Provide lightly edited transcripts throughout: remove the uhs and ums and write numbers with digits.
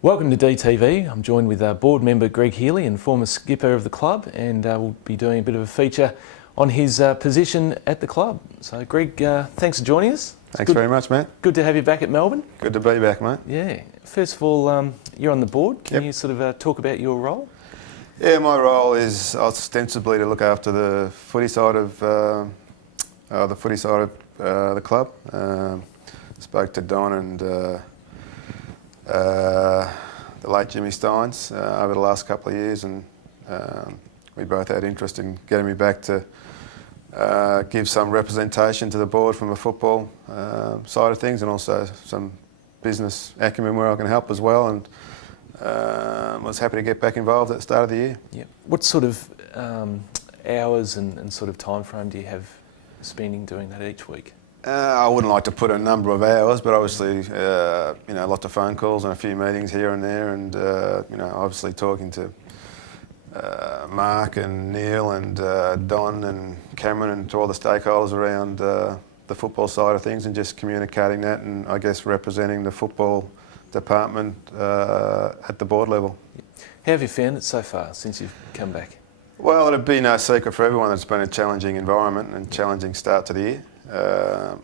Welcome to DTV. I'm joined with board member Greg Healy and former skipper of the club, and we'll be doing a bit of a feature on his position at the club. So Greg, thanks for joining us. Thanks very much, mate. Good to have you back at Melbourne. Good to be back, mate. Yeah. First of all, you're on the board. Can Yep. you sort of talk about your role? Yeah, my role is ostensibly to look after the footy side of the club. Spoke to Don and the late Jimmy Steins over the last couple of years, and we both had interest in getting me back to give some representation to the board from a football side of things, and also some business acumen where I can help as well. And was happy to get back involved at the start of the year. Yeah. What sort of hours and sort of time frame do you have spending doing that each week? I wouldn't like to put a number of hours, but obviously, lots of phone calls and a few meetings here and there, and obviously talking to Mark and Neil and Don and Cameron and to all the stakeholders around the football side of things, and just communicating that, and I guess representing the football department at the board level. How have you found it so far since you've come back? Well, it'd be no secret for everyone that it's been a challenging environment and challenging start to the year.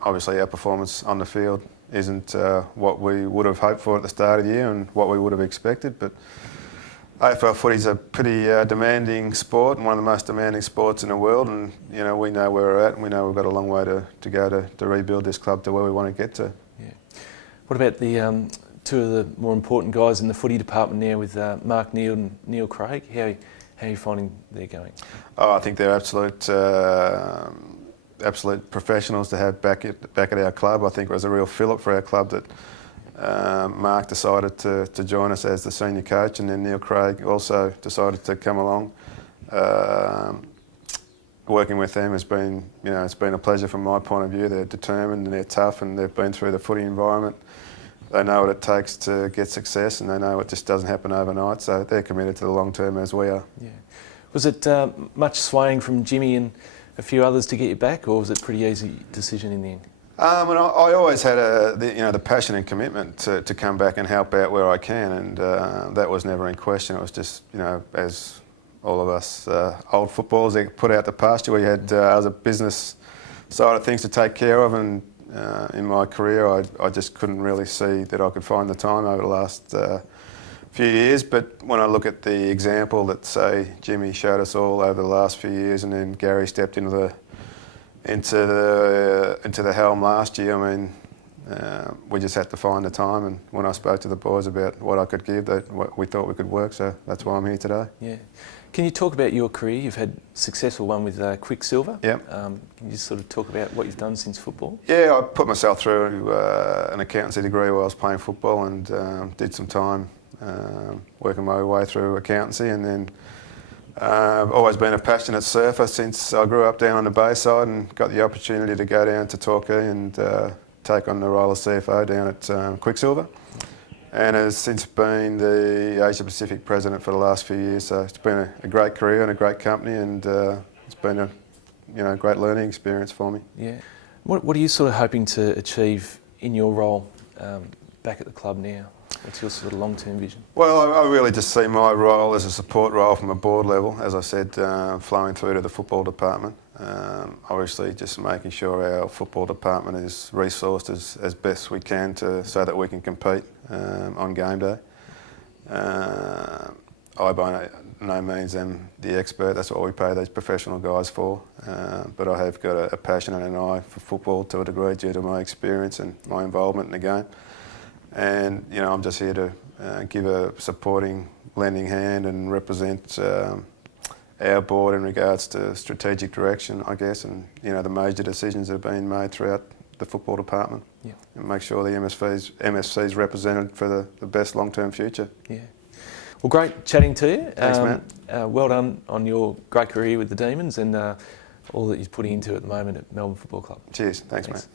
Obviously our performance on the field isn't what we would have hoped for at the start of the year and what we would have expected, but AFL footy's a pretty demanding sport, and one of the most demanding sports in the world, and we know where we're at, and we know we've got a long way to go to rebuild this club to where we want to get to. Yeah. What about the two of the more important guys in the footy department now, with Mark Neal and Neil Craig? How are you finding they're going? Oh, I think they're absolute professionals to have back at our club. I think it was a real fillip for our club that Mark decided to join us as the senior coach, and then Neil Craig also decided to come along. Working with them has been, it's been a pleasure from my point of view. They're determined and they're tough, and they've been through the footy environment. They know what it takes to get success, and they know it just doesn't happen overnight, so they're committed to the long term as we are. Yeah. Was it much swaying from Jimmy and a few others to get you back, or was it a pretty easy decision in the end? And I always had the passion and commitment to come back and help out where I can, and that was never in question. It was just, as all of us old footballers that put out the pasture, we had other business side of things to take care of, and in my career I just couldn't really see that I could find the time over the last few years. But when I look at the example that, say, Jimmy showed us all over the last few years, and then Gary stepped into the helm last year, I mean, we just had to find the time. And when I spoke to the boys about what I could give, we thought we could work, so that's why I'm here today. Yeah. Can you talk about your career? You've had a successful one with Quicksilver. Yep. Can you just sort of talk about what you've done since football? Yeah, I put myself through an accountancy degree while I was playing football, and did some time working my way through accountancy, and then I've always been a passionate surfer since I grew up down on the Bayside, and got the opportunity to go down to Torquay and take on the role of CFO down at Quicksilver, and has since been the Asia Pacific president for the last few years. So it's been a great career and a great company, and it's been a great learning experience for me. Yeah. What are you sort of hoping to achieve in your role back at the club now? What's your sort of long-term vision? Well, I really just see my role as a support role from a board level, as I said, flowing through to the football department. Obviously just making sure our football department is resourced as best we can so that we can compete on game day. I by no means am the expert. That's what we pay these professional guys for, but I have got a passion and an eye for football to a degree due to my experience and my involvement in the game. And I'm just here to give a supporting, lending hand and represent our board in regards to strategic direction, I guess, and the major decisions that have been made throughout the football department. Yeah. And make sure the MSC is represented for the best long-term future. Yeah. Well, great chatting to you. Thanks, Matt. Well done on your great career with the Demons, and all that you're putting into at the moment at Melbourne Football Club. Cheers. Thanks. Mate.